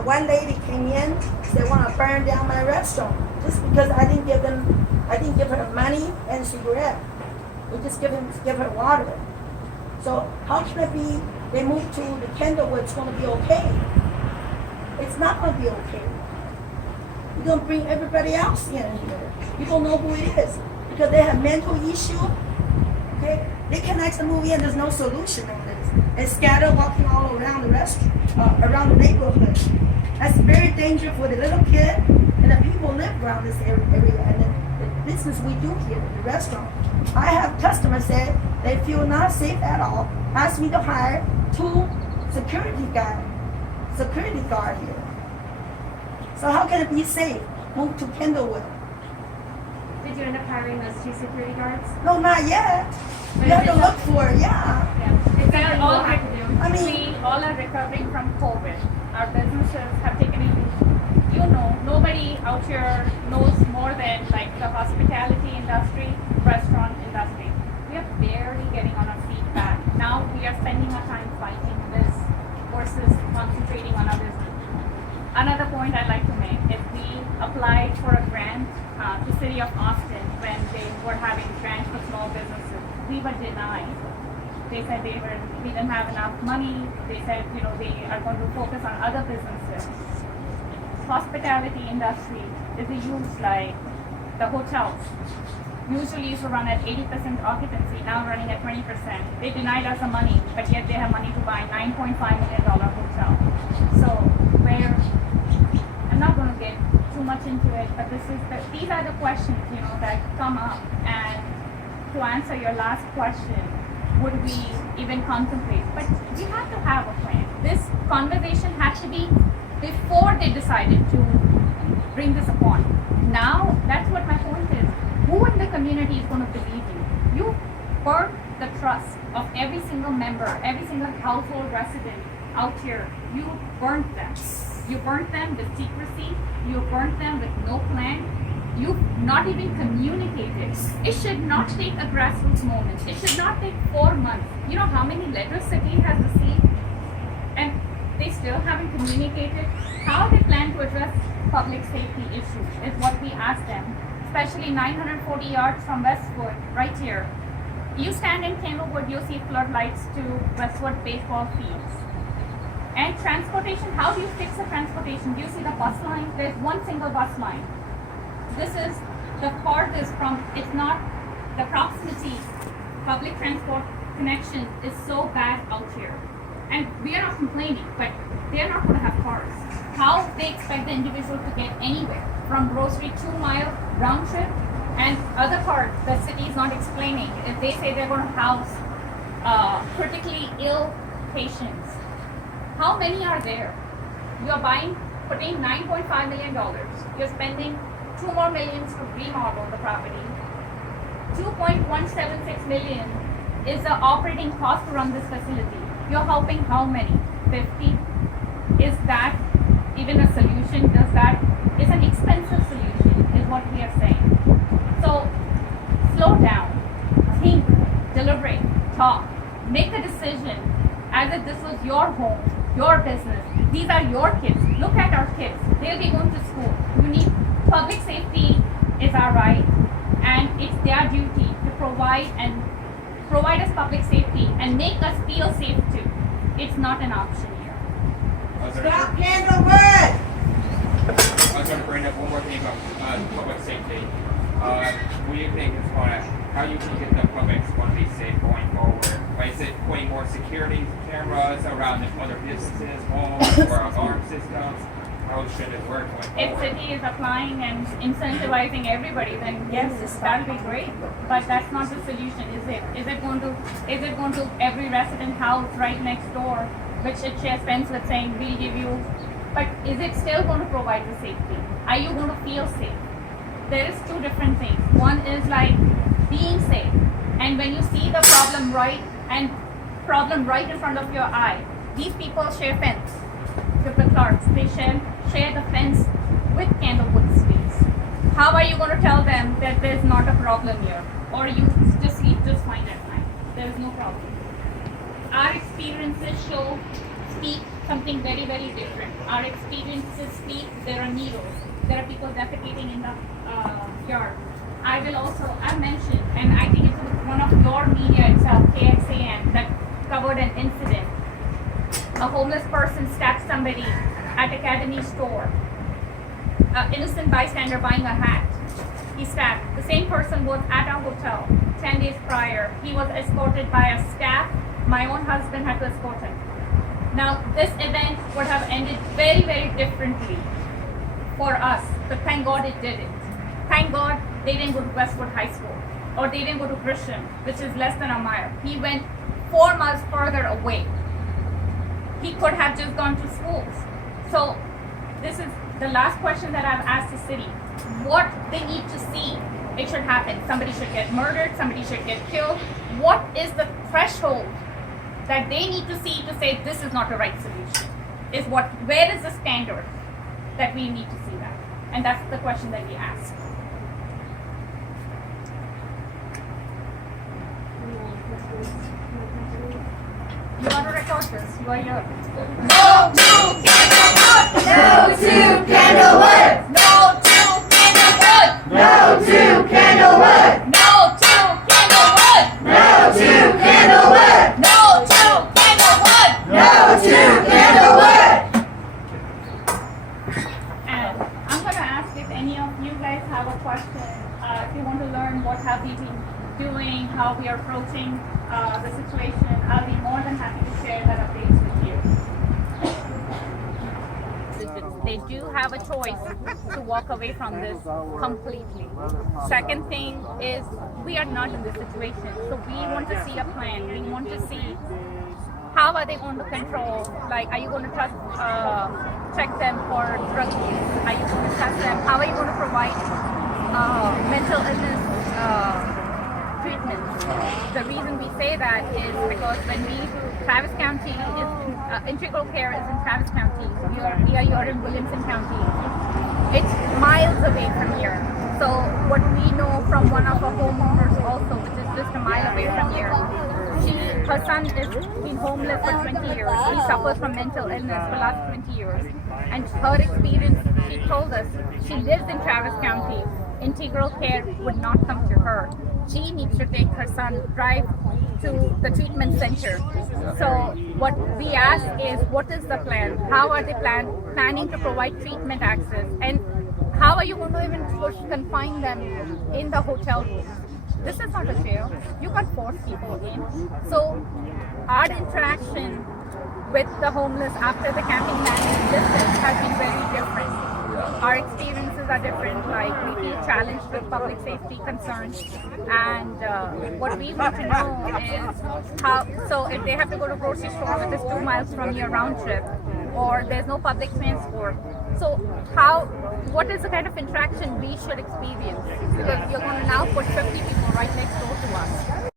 And one lady came in, they want to burn down my restaurant just because I didn't give her money and cigarette. We just give her water. So how can it be they move to the Candlewood, it's going to be okay? It's not going to be okay. You're going to bring everybody else in here. You don't know who it is because they have mental issue. Okay, they can actually move in. There's no solution on this. And scatter walking all around the restaurant, around the neighborhood. That's very dangerous for the little kid and the people who live around this area and the business we do here, the restaurant. I have customers say they feel not safe at all. Ask me to hire 2 security guard here. So how can it be safe? Move to Candlewood. Did you end up hiring those 2 security guards? No, not yet. You have to look for it, yeah. It's something all we'll have to do. I mean- we all are recovering from COVID. Our businesses have taken a nobody out here knows more than like the hospitality industry, restaurant industry. We are barely getting on our feet back. Now we are spending our time fighting this versus concentrating on our business. Another point I'd like to make is we applied for a grant to City of Austin when they were having grants for small businesses. We were denied. They said we didn't have enough money. They said, they are going to focus on other businesses. Hospitality industry is a huge, like the hotels. Usually used to run at 80% occupancy, now running at 20%. They denied us the money, but yet they have money to buy $9.5 million hotel. So I'm not going to get too much into it, but these are the questions, that come up. And to answer your last question, would we even contemplate? But we have to have a plan. This conversation had to be before they decided to bring this upon. Now, that's what my point is. Who in the community is going to believe you? You burnt the trust of every single member, every single household resident out here. You burnt them. You burnt them with secrecy. You burnt them with no plan. You not even communicated. It should not take a grassroots moment. It should not take 4 months. You know how many letters City has received? And they still haven't communicated how they plan to address public safety issues is what we asked them, especially 940 yards from Westwood, right here. You stand in Candlewood, you'll see floodlights to Westwood baseball fields. And transportation, how do you fix the transportation? Do you see the bus line? There's one single bus line. This is the farthest from, it's not the proximity, public transport connection is so bad out here. And we are not complaining, but they're not going to have cars. How they expect the individual to get anywhere from grocery 2 mile round trip, and other part the city is not explaining. If they say they're going to house critically ill patients, how many are there? You're putting $9.5 million. You're spending $2 more million to remodel the property. $2.176 million is the operating cost to run this facility. You're helping how many? 50? Is that even a solution? Is an expensive solution, is what we are saying. So, slow down, think, deliberate, talk, make a decision as if this was your home, your business. These are your kids. Look at our kids. They'll be going to school. Public safety is our right, and it's their duty to provide us public safety and make us feel safe too. It's not an option here. Stop Candlewood! I was going to bring up one more thing about public safety. What do you think is going to, how do you think that the public's going to be safe going forward? Like, is it putting more security cameras around the other businesses, homes, or alarm systems? How should it work going forward? If city is applying and incentivizing everybody, then yes, that would be great. But that's not the solution, is it? Is it going to every resident house right next door, which it shares fence with saying we'll give you? But is it still going to provide the safety? Are you going to feel safe? There is 2 different things. One is like being safe, and when you see the problem right in front of your eye, these people share fence. The Clarks, they share the fence with Candlewood space. How are you going to tell them that there's not a problem here, or you just sleep just fine at night? There is no problem. Our experiences show speak something very, very different. Our experiences speak, there are needles, there are people defecating in the yard. I mentioned, and I think it was one of your media itself, KXAN, that covered an incident. A homeless person stabbed somebody at Academy store. Innocent bystander buying a hat. He stabbed. The same person was at our hotel 10 days prior. He was escorted by a staff. My own husband had to escort him. Now, this event would have ended very, very differently for us, but thank God it didn't. Thank God they didn't go to Westwood High School, or they didn't go to Grisham, which is less than a mile. He went 4 miles further away. He could have just gone to schools. So this is the last question that I've asked the city. What they need to see, it should happen. Somebody should get murdered, somebody should get killed. What is the threshold that they need to see to say this is not the right solution? Where is the standard that we need to see that? And that's the question that we ask. You want to record this? You are here. No to Candlewood! No to Candlewood! No to Candlewood! No to Candlewood! No to Candlewood! No to Candlewood! No to Candlewood! No to Candlewood! And I'm going to ask if any of you guys have a question. If you want to learn what have we been doing, how we are approaching the situation, I'll be more than happy to share that updates with you. They do have a choice to walk away from this completely. Second thing is we are not in this situation, so we want to see a plan. We want to see how are they going to control, like are you going to check them for drug use? Are you going to test them? How are you going to provide mental illness treatment? The reason we say that is because when Travis County is, integral care is in Travis County, you're in Williamson County. It's miles away from here. So what we know from one of our homeowners also, which is just a mile away from here, her son has been homeless for 20 years. He suffers from mental illness for the last 20 years. And her experience, she told us, she lives in Travis County. Integral care would not come to her. She needs to take her son, drive to the treatment center. So what we ask is, what is the plan? How are they planning to provide treatment access? And how are you going to even confine them in the hotel room? This is not a jail. You can't force people in. So our interaction with the homeless after the camping ban is lifted has been very different. Our experiences are different. Like we feel challenged with public safety concerns, and what we want to know is how. So if they have to go to grocery store, which is 2 miles from your round trip, or there's no public transport, so what is the kind of interaction we should experience? Because you're going to now put 50 people right next door to us.